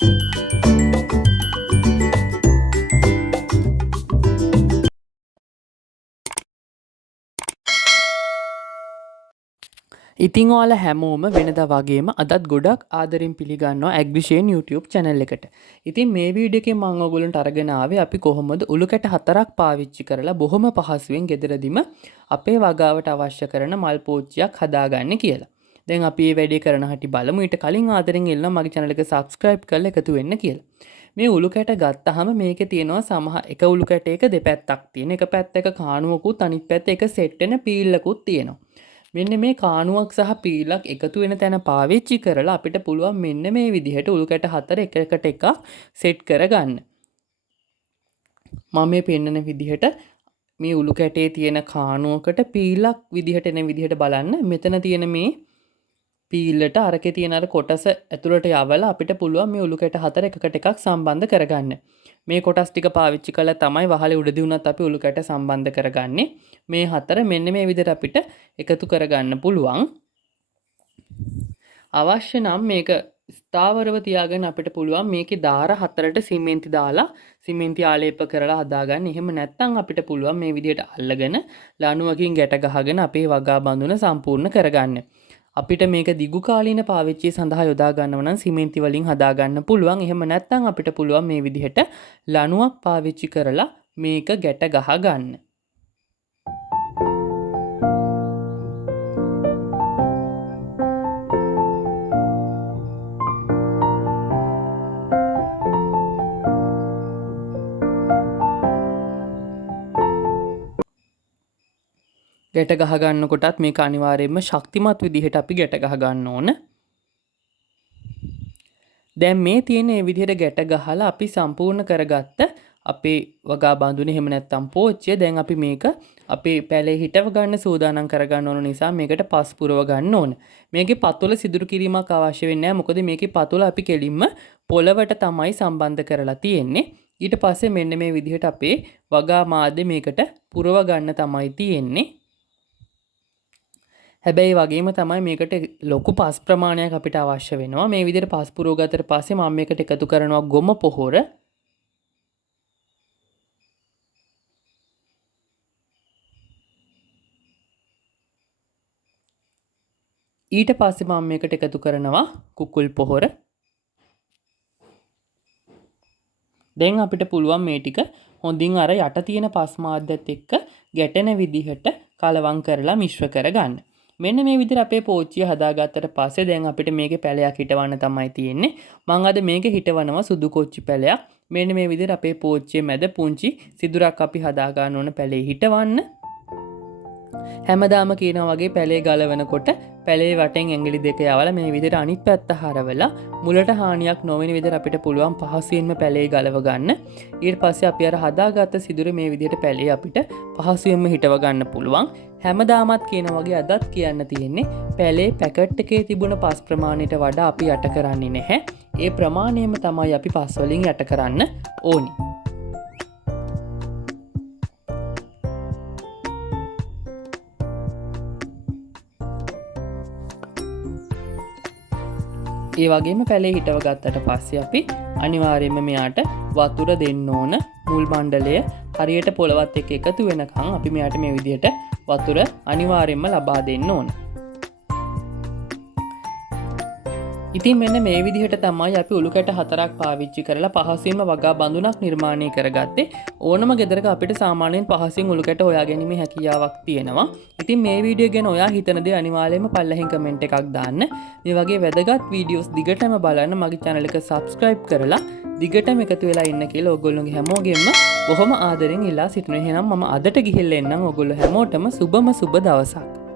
ඉතිං ඔයාලා හැමෝම වෙනදා වගේම අදත් ගොඩක් ආදරෙන් පිළිගන්නවා ඇග්‍රිෂේන් YouTube channel එකට. ඉතින් මේ වීඩියෝ එකේ මම ඔයගොල්ලන්ට අරගෙන ආවේ අපි කොහොමද උළු කැට 4ක් පාවිච්චි කරලා බොහොම පහසුවෙන් ගෙදරදීම අපේ වගාවට අවශ්‍ය කරන මල් පෝච්චියක් හදාගන්නේ කියලා. දැන් අපි මේ වැඩේ කරන හැටි බලමු. ඊට කලින් ආදරෙන් ඉල්ලනවා මගේ channel එක subscribe කරලා එකතු වෙන්න කියලා. මේ උළු කැට ගත්තාම මේකේ තියෙනවා සමහර එක උළු කැටයක දෙපැත්තක් තියෙන. එක පැත්තක කාණුවකුත් අනිත් පැත්තේ එක සෙට් වෙන පීල්ලකුත් තියෙනවා. මෙන්න මේ කාණුවක් සහ පීලක් එකතු වෙන තැන පාවිච්චි කරලා අපිට පුළුවන් මෙන්න මේ විදිහට උළු කැට 4 එකකට එකක් සෙට් කරගන්න. මම මේ පෙන්නන විදිහට මේ උළු කැටේ තියෙන කාණුවකට පීලක් විදිහට එන විදිහට බලන්න. මෙතන තියෙන මේ පීල්ලට අරකේ තියෙන අර කොටස ඇතුළට යවලා අපිට පුළුවන් මේ උළු කැට 4 එකකට එකක් සම්බන්ධ කරගන්න. මේ කොටස් ටික පාවිච්චි කළා තමයි වහලේ උඩදී වුණත් අපි උළු කැට සම්බන්ධ කරගන්නේ. මේ 4 මෙන්න මේ විදිහට අපිට එකතු කරගන්න පුළුවන්. අවශ්‍ය නම් මේක ස්ථාවරව තියාගෙන අපිට පුළුවන් මේකේ දාර 4ට සිමෙන්ති දාලා සිමෙන්ති ආලේප කරලා හදාගන්න. එහෙම නැත්නම් අපිට පුළුවන් මේ විදිහට අල්ලගෙන ලණුවකින් ගැට ගහගෙන අපේ වගා බඳුන සම්පූර්ණ කරගන්න. අපිට මේක දිගු කාලීන පාවිච්චිය සඳහා යොදා ගන්නව නම් සිමෙන්ති වලින් හදා ගන්න පුළුවන්. එහෙම නැත්නම් අපිට පුළුවන් මේ විදිහට ලණුවක් පාවිච්චි කරලා මේක ගැට ගහ ගන්න. ගැට ගහ ගන්නකොටත් මේක අනිවාර්යයෙන්ම ශක්තිමත් විදිහට අපි ගැට ගහ ගන්න ඕන. දැන් මේ තියෙන මේ විදිහට ගැට ගහලා අපි සම්පූර්ණ කරගත්ත අපේ වගා බඳුනේ එහෙම නැත්නම් පෝච්චිය දැන් අපි මේක අපේ පැලේ හිටව ගන්න සූදානම් කරගන්න ඕන නිසා මේකට පස් පුරව ගන්න ඕන. මේකේ පතුල සිදුරු කිරීමක් අවශ්‍ය වෙන්නේ නැහැ. මොකද මේකේ පතුල අපි කෙලින්ම පොළවට තමයි සම්බන්ධ කරලා තියෙන්නේ. ඊට පස්සේ මෙන්න මේ විදිහට අපේ වගා මාධ්‍ය මේකට පුරව ගන්න තමයි තියෙන්නේ. හැබැයි වගේම තමයි මේකට ලොකු පස් ප්‍රමාණයක් අපිට අවශ්‍ය වෙනවා. මේ විදිහට පස් පුරව ගත්තට පස්සේ මම මේකට එකතු කරනවා ගොම පොහොර. ඊට පස්සේ මම මේකට එකතු කරනවා කුකුල් පොහොර. දැන් අපිට පුළුවන් මේ ටික හොඳින් අර යට තියෙන පස් මාධ්‍යත් එක්ක ගැටෙන විදිහට කලවම් කරලා මිශ්‍ර කරගන්න. මෙන්න මේ විදිහට අපේ පෝච්චිය හදාගත්තට පස්සේ දැන් අපිට මේකේ පැලයක් හිටවන්න තමයි තියෙන්නේ. මම අද මේකේ හිටවනවා සුදු කොච්චි පැලයක්. මෙන්න මේ විදිහට අපේ පෝච්චියේ මැද පුංචි සිදුරක් අපි හදා ගන්න ඕන පැලේ හිටවන්න. හැමදාම කියනවා වගේ පැලේ ගලවනකොට පැලේ වටෙන් ඇඟිලි දෙක යවලා මේ විදිහට අනිත් පැත්ත හරවලා මුලට හානියක් නොවන විදිහට අපිට පුළුවන් පහසුවෙන්ම පැලේ ගලව ගන්න. ඊට පස්සේ අපි අර හදාගත්ත සිදුර මේ විදිහට පැලේ අපිට පහසුවෙන්ම හිටව ගන්න පුළුවන්. හැමදාමත් කියන වගේ අදත් කියන්න තියෙන්නේ පැලේ පැකට් එකේ තිබුණ පස් ප්‍රමාණයට වඩා අපි යට කරන්නේ නැහැ. ඒ ප්‍රමාණයම තමයි අපි පස් වලින් යට කරන්න ඕනි. ඒ වගේම පැලේ හිටව ගත්තට පස්සේ අපි අනිවාර්යයෙන්ම මෙයාට වතුර දෙන්න ඕන. මුල් මණ්ඩලය හරියට පොළවත් එක්ක එකතු වෙනකන් අපි මෙයාට මේ විදිහට වතුර අනිවාර්යයෙන්ම ලබා දෙන්න ඕන. ඉතින් මෙන්න මේ විදිහට තමයි අපි උළු කැට 4ක් පාවිච්චි කරලා පහසුවෙන්ම වගා බඳුනක් නිර්මාණය කරගත්තේ. ඕනම ගෙදරක අපිට සාමාන්‍යයෙන් පහසුවෙන් උළු කැට හොයාගැනීමේ හැකියාවක් තියෙනවා. ඉතින් මේ වීඩියෝ ගැන ඔයා හිතන දේ අනිවාර්යයෙන්ම පල්ලෙහින් කමෙන්ට් එකක් දාන්න. මේ වගේ වැදගත් වීඩියෝස් දිගටම බලන්න මගේ channel එක subscribe කරලා දිගටම එකතු වෙලා ඉන්න කියලා ඔයගොල්ලෝගේ හැමෝගෙම බොහොම ආදරෙන් ඉල්ලා සිටිනවා. එහෙනම් මම අදට ගිහිල්ලා එන්නම්. ඔයගොල්ලෝ හැමෝටම සුබම සුබ දවසක්.